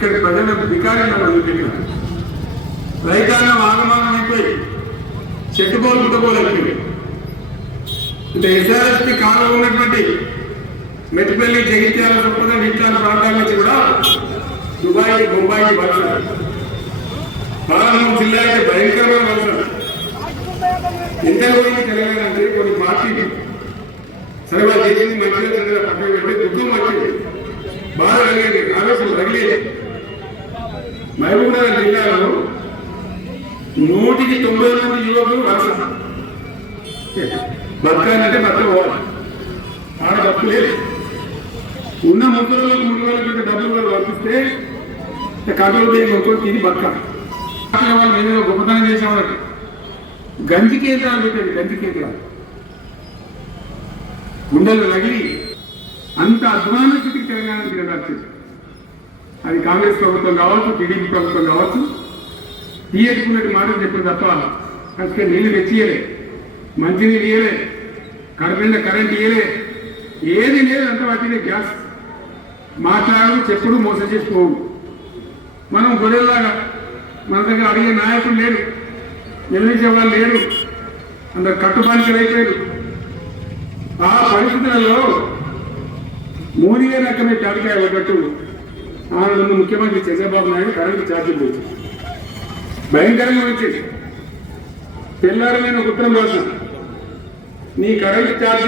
ఇక్కడ ప్రజలకు ధికారంగా వదిలిపెట్టినారు. రైతాంగం ఆగమాగం అయిపోయి చెట్టుకోలు పుట్టబోలేదు. ఇంత ఎస్ఆర్ఎస్పీ కాలం ఉన్నటువంటి మెట్టిపల్లి, జగిత్యాల, సొప్పద, నిత్యాల ప్రాంతాల నుంచి కూడా దుబాయ్, బొంబాయి వలస, పాలమూరు జిల్లా అయితే భయంకరమైన వలస. ఎంత రోజులు తెలియలేదంటే కొన్ని పార్టీలు సరే వాళ్ళు చేసింది మంచిగా చదివిన పక్కన పెట్టి దుఃఖం వచ్చింది, బాధ కలిగేది, ఆలోచన తగిలేదు. మహబూబ్నగర్ జిల్లాలో 190 మంది యువకులు వలస. బతకాలంటే బతక పోవాలి, ఆడ తప్పు లేదు. ఉన్న ముగ్గురులకు 3,000 కంటే డబ్బులు వాళ్ళు వర్తిస్తే కథలు మొత్తం తిని బతకాలి. వాళ్ళు మేము గొప్పతనం చేసేవాళ్ళకి గంజి కేంద్రాలు పెట్టేది, గంజి కేంద్రాలు గుండెలు తగిలి అంత అధ్వాన స్థితికి తెలంగాణ తిరగాల్సింది. అది కాంగ్రెస్ ప్రభుత్వం కావచ్చు, టీడీపీ ప్రభుత్వం కావచ్చు, తీయకున్నట్టు మాటలు చెప్పిన తప్ప అసలు నీళ్ళు తెచ్చియలే, మంచినీళ్ళు ఇయ్యలే, కరెంట్ కరెంట్ ఇయ్యలే, ఏది లేదు. అంత వాటినే గ్యాస్ మాట్లాడు, చెప్పుడు, మోసం చేసుకోవు. మనం గొర్రెల్లాగా మన దగ్గర అడిగే నాయకులు లేరు, నిలదీసే వాళ్ళు లేరు, అందరు కట్టుబానికలు అయిపోయారు. ఆ పరిస్థితులలో మోడీ గారి రకమే టాటికాయ పడ్డట్టు ఆనంద ముఖ్యమంత్రి చంద్రబాబు నాయుడు కరెంటు ఛార్జీలు వచ్చి భయంకరంగా వచ్చేసి తెల్లారమైన ఉత్తరం రాసిన నీ కరెంటు ఛార్జీ